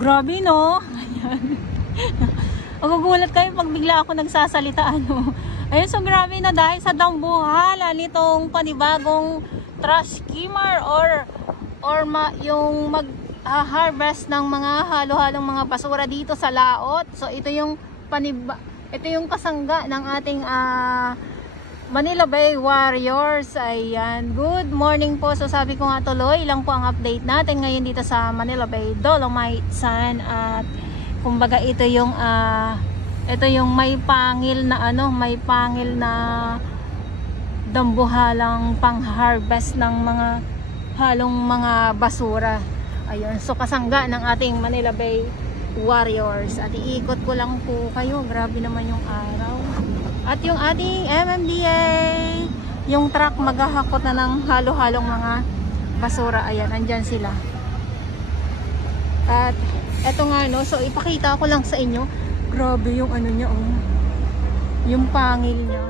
Grabe no? Ayan. Magugulat kayo pag bigla ako nagsasalita ano. Ayun, so grabe na dahil sa dambuhala nitong panibagong trash skimmer or yung mag-harvest ng mga halo-halong mga basura dito sa laot. So ito yung kasangga ng ating Manila Bay Warriors. Ayan, good morning po. So sabi ko nga tuloy lang po ang update natin ngayon dito sa Manila Bay Dolomite Sand. At kumbaga ito yung may pangil na may pangil na dambuhalang pang-harvest ng mga halong mga basura. Ayun, so kasangga ng ating Manila Bay Warriors. At iikot ko lang po kayo. Grabe naman yung araw. At yung ating MMDA, yung truck maghahakot na ng halo-halong mga basura. Ayan, andyan sila. At eto nga no, so ipakita ko lang sa inyo. Grabe yung ano niya, yung pangil niya.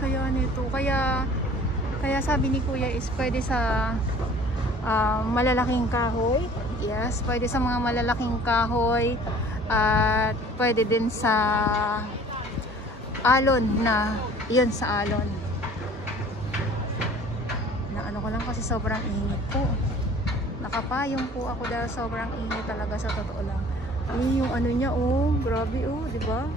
Kaya nito, kaya sabi ni kuya is pwede sa malalaking kahoy. Yes, pwede sa mga malalaking kahoy at pwede din sa alon na, yun sa alon na ano ko lang kasi sobrang init po, nakapayong po ako dahil sobrang init talaga sa totoo lang. Yung ano niya grabe diba?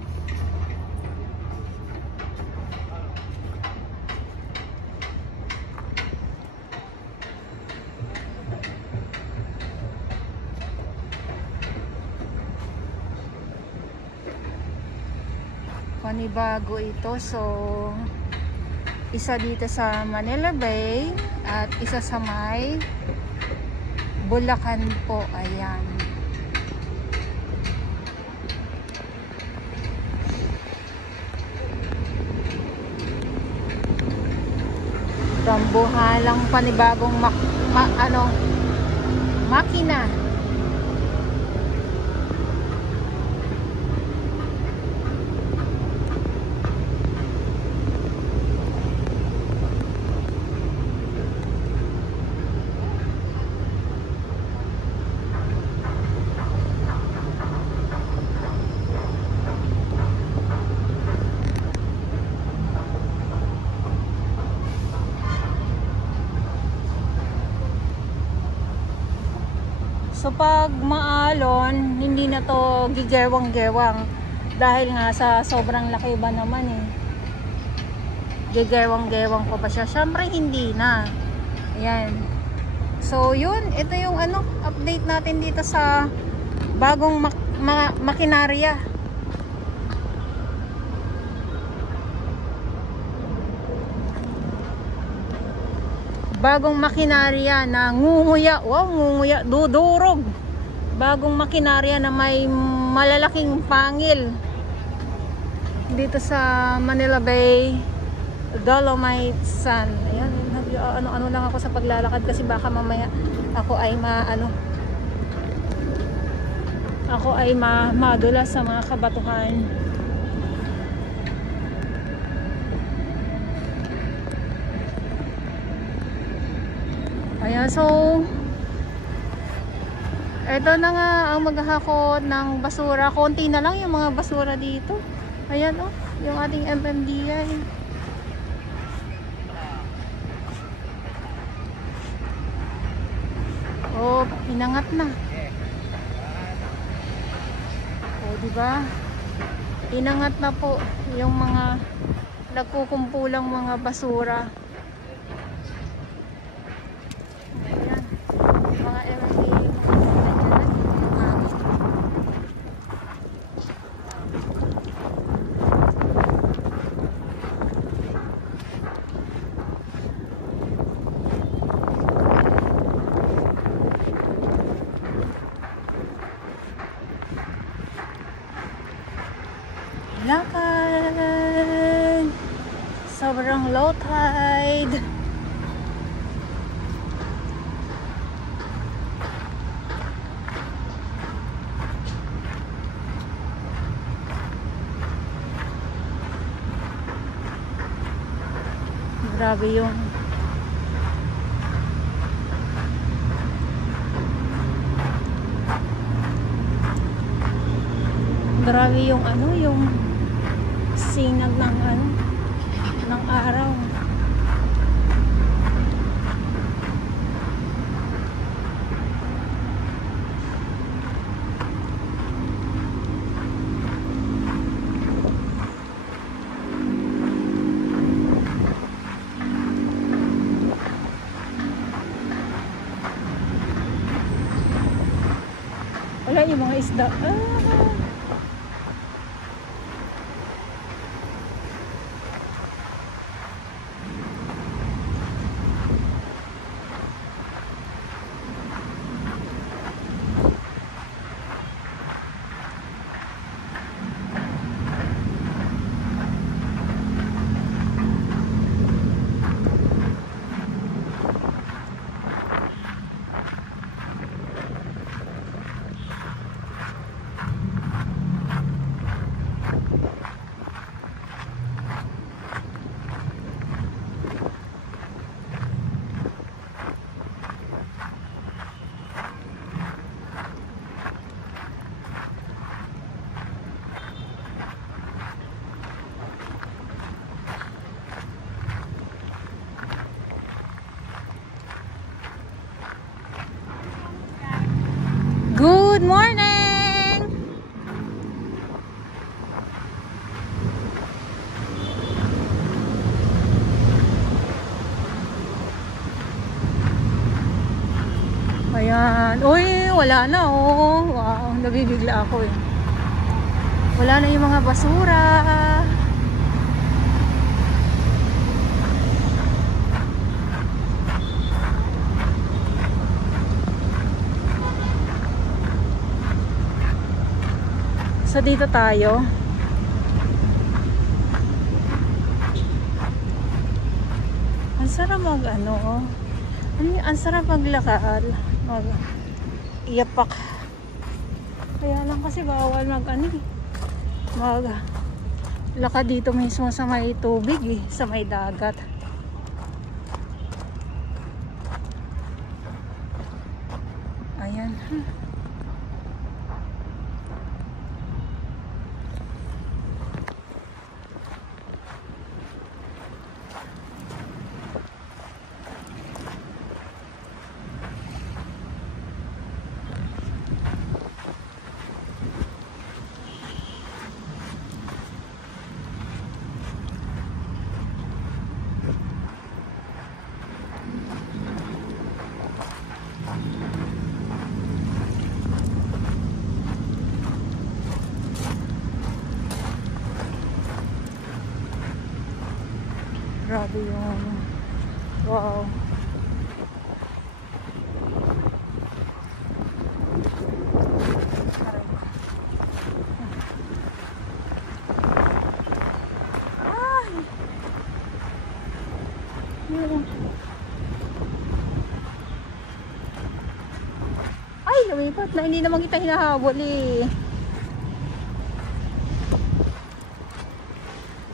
Panibago ito. So isa dito sa Manila Bay at isa sa may Bulacan po. Ayan, dambuhalang panibagong makina. So pag maalon, hindi na to gigewang-gewang dahil nga sa sobrang laki ba naman Gegewang-gewang ko ba siya? Syempre hindi na. Ayan. So yun, ito yung update natin dito sa bagong makinarya. Bagong makinarya na ngunguya. Wow, ngunguya. Dudurog. Bagong makinarya na may malalaking pangil. Dito sa Manila Bay Dolomite Sand. Ayan, ano lang ako sa paglalakad kasi baka mamaya ako ay madulas sa mga kabatuhan. Ayan, so eto na nga ang maghahakot ng basura. Konti na lang yung mga basura dito. Ayan yung ating MMDA. Inangat na. Diba? Inangat na po yung mga nagkukumpulang mga basura. Ayan. Mga MMDA. Lakad. Sobrang low tide. Grabe yung yung sinag ng araw. Wala yung mga isda. Good morning! Ayan. Uy, wala na Wow, nabibigla ako Wala na yung mga basura. So dito tayo. Ang sarap ang sarap maglakad, iyapak. Kaya lang kasi bawal lakad dito mismo sa may tubig sa may dagat. Ayan. Grabe yung wow. Ay, lumipat na. Hindi naman kita hinahabol eh.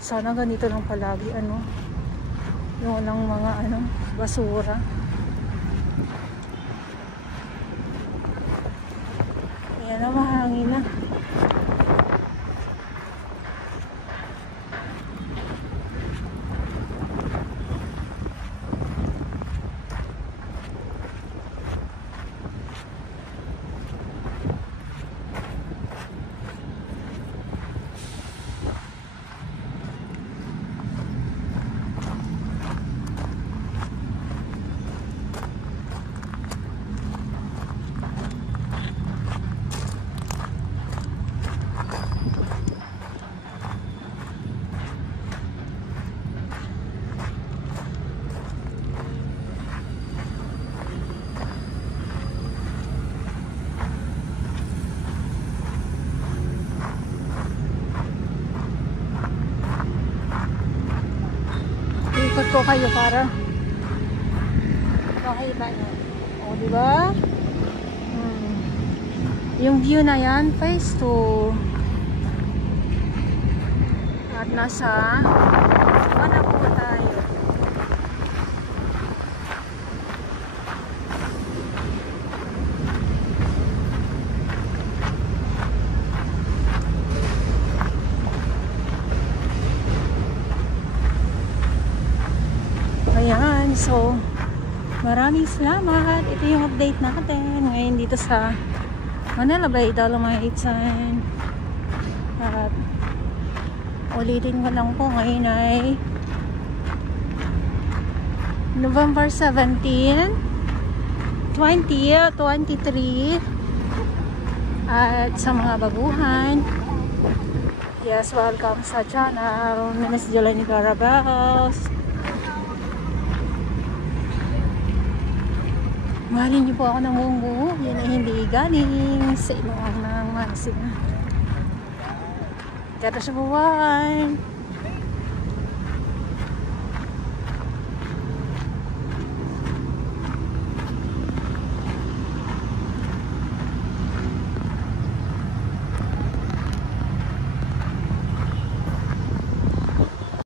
Sana ganito lang palagi, ano. Yung walang mga, ano, basura. Ayan na, mahangin na. Ikot ko kayo para makita nyo. O, diba? Yung view na yan, phase 2. At nasa mana po tayo. Ayan, so maraming salamat. Ito yung update natin ngayon dito sa Manila Bay, Dolomites. At ulitin ko lang po, ngayon ay November 17, 2023. At sa mga baguhan, yes, welcome sa channel Miss Jelani Carabels. Mahalin niyo po ako ng buong buo. Yan ay hindi galing sa inuang ng Mansing. Kaya siya buwan.